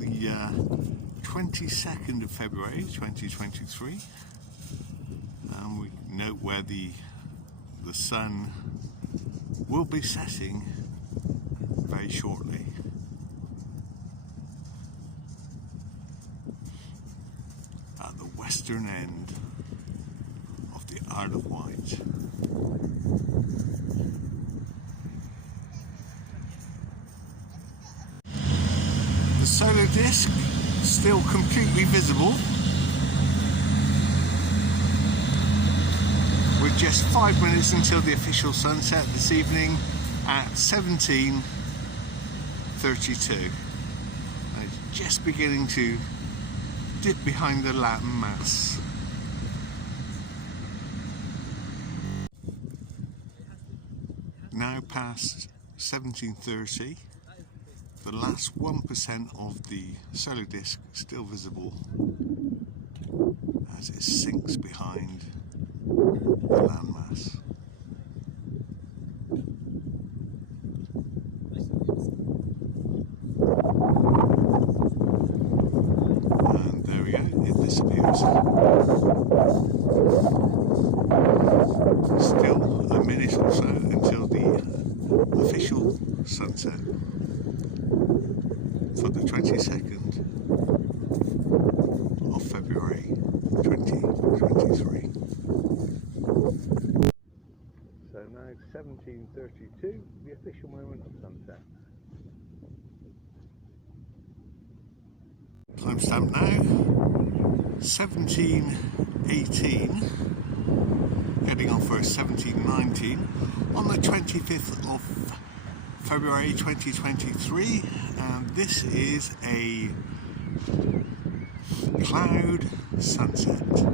the 22nd of February 2023, and we note where the sun will be setting very shortly. At the western end of the Isle of Wight. The solar disk still completely visible, with just 5 minutes until the official sunset this evening at 17:32. It's just beginning to dip behind the land mass. Now past 17:30, the last 1% of the solar disk still visible as it sinks behind the landmass. And there we go, it disappears. Still a minute or so until the official sunset for the 22nd of February 2023. So now it's 17:32, the official moment of sunset. Timestamp now, 17:18, heading on for 17:19 on the 25th of February 2023, and this is a cloud sunset.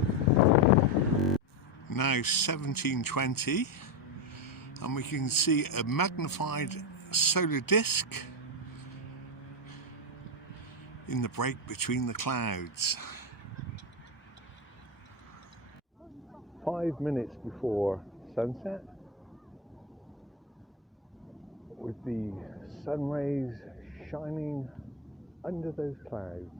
Now 17:20, and we can see a magnified solar disk in the break between the clouds. 5 minutes before sunset, with the sun rays shining under those clouds.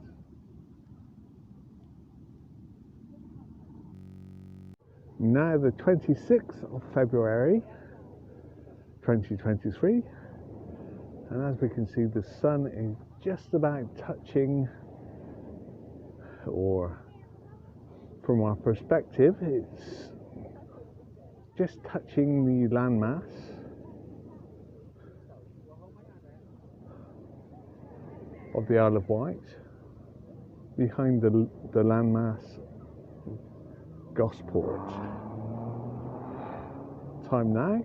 Now the 26th of February 2023, and as we can see, the sun is just about touching, or from our perspective, it's just touching the landmass. Of the Isle of Wight, behind the landmass Gosport. Time now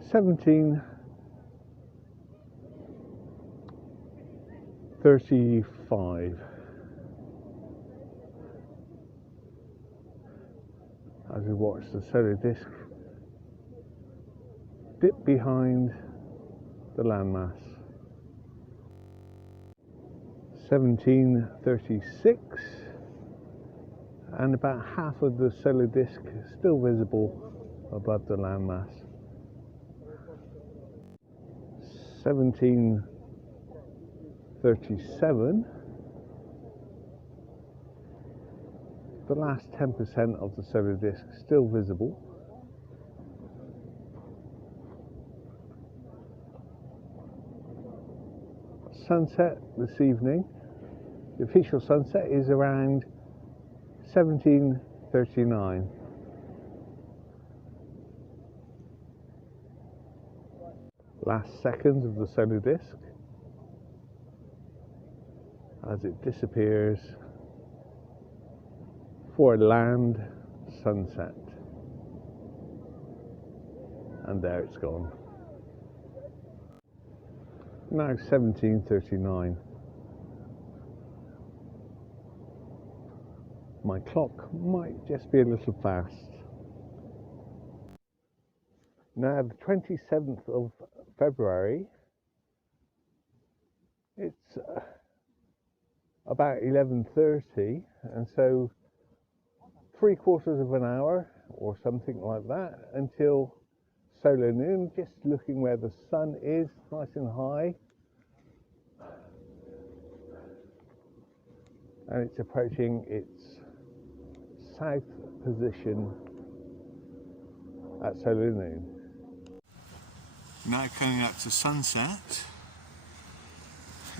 17:35. As we watch the solar disk dip behind the landmass. 17:36, and about half of the solar disk is still visible above the landmass. 17:37, the last 10% of the solar disk still visible. Sunset this evening, the official sunset is around 17:39. Last seconds of the solar disk as it disappears for a land sunset. And there it's gone. Now 17:39. My clock might just be a little fast. Now the 27th of February, it's about 11:30, and so 3/4 of an hour or something like that until solar noon, just looking where the sun is nice and high and it's approaching its south position at solar noon. Now coming up to sunset.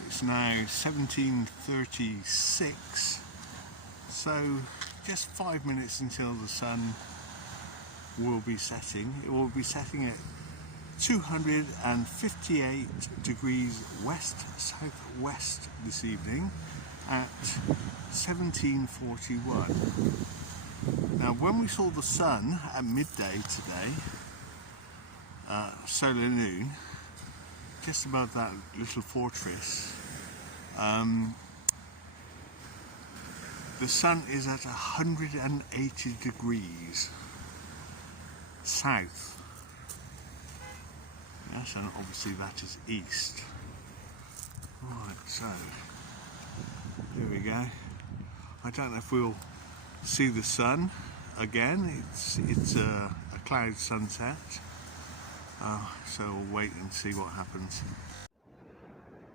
It's now 17:36, so just 5 minutes until the sun will be setting. It will be setting at 258 degrees west southwest this evening at 17:41. Now when we saw the sun at midday today, solar noon, just above that little fortress, the sun is at 180 degrees south. Yes, and obviously that is east. Right, so here we go. I don't know if we'll see the sun again. It's a cloud sunset. So we'll wait and see what happens.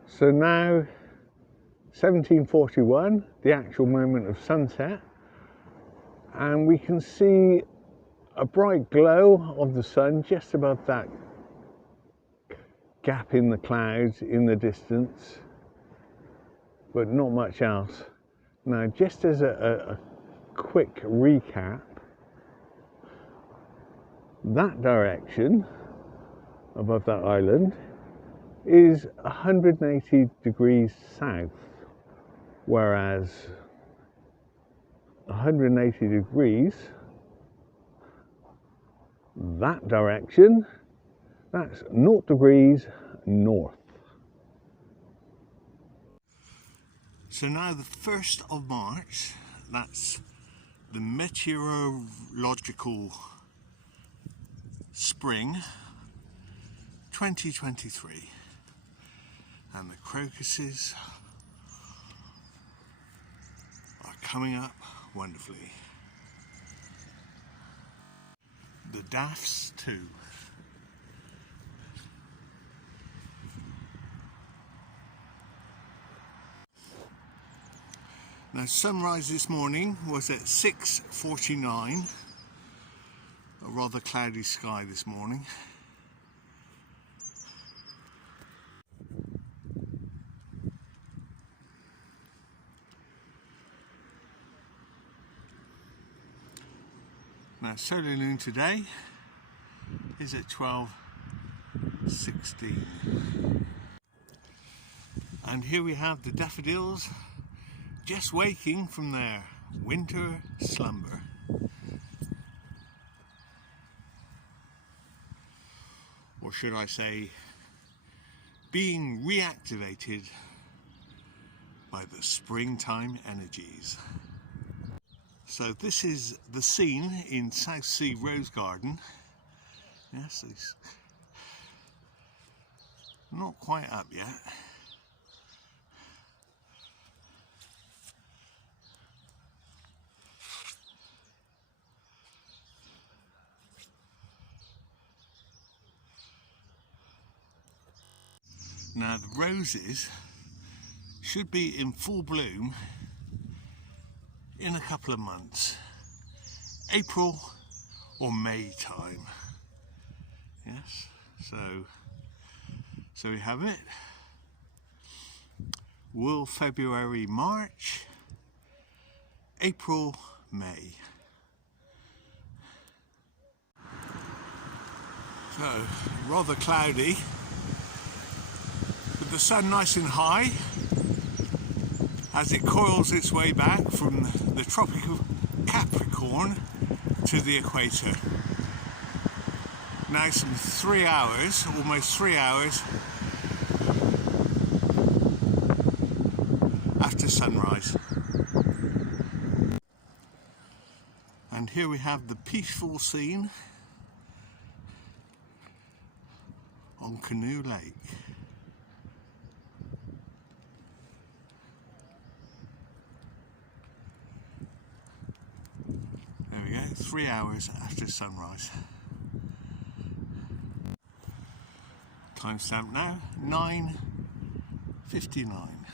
So now 17:41, the actual moment of sunset, and we can see a bright glow of the sun just above that gap in the clouds in the distance, but not much else. Now, just as a quick recap, that direction above that island is 180 degrees south, whereas 180 degrees that direction, that's 0 degrees north. So now the 1st of March, that's the Meteorological Spring 2023, and the crocuses are coming up wonderfully. The daffs too. Now sunrise this morning was at 6:49, a rather cloudy sky this morning. Now solar noon today is at 12:16. And here we have the daffodils just waking from their winter slumber. Or should I say, being reactivated by the springtime energies. So this is the scene in South Sea Rose Garden. Yes, it's not quite up yet. Now the roses should be in full bloom in a couple of months, April or May time. Yes, so we have it. Wool, February, March, April, May. So rather cloudy, with the sun nice and high as it coils its way back from the tropical Capricorn to the equator. Now some 3 hours, almost 3 hours after sunrise. And here we have the peaceful scene on Canoe Lake. There we go, 3 hours after sunrise. Timestamp now, 9:59.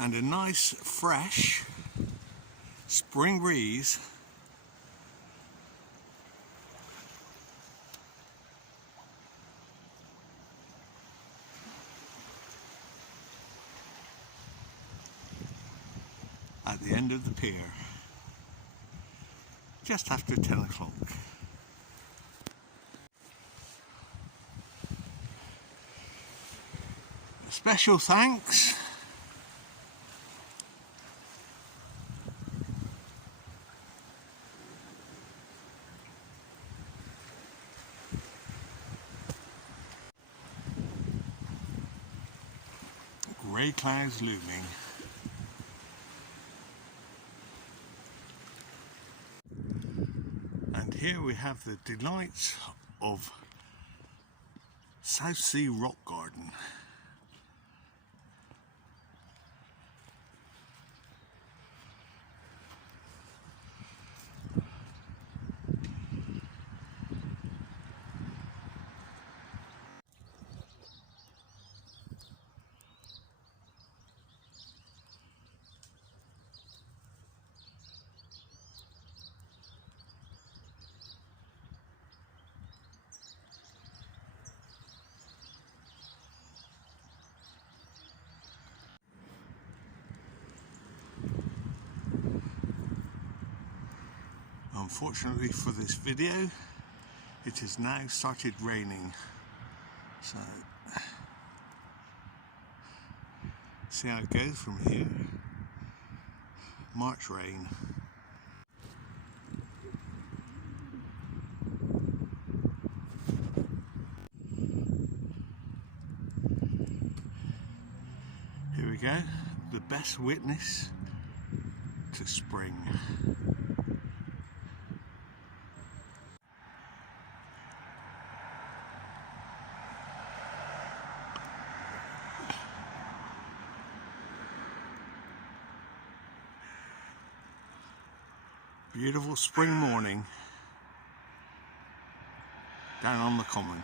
and a nice fresh spring breeze at the end of the pier just after 10 o'clock. A special thanks grey clouds looming. And here we have the delights of South Sea Rock Garden. Unfortunately for this video, it has now started raining, so see how it goes from here. March rain. Here we go, the best witness to spring. Beautiful spring morning down on the common.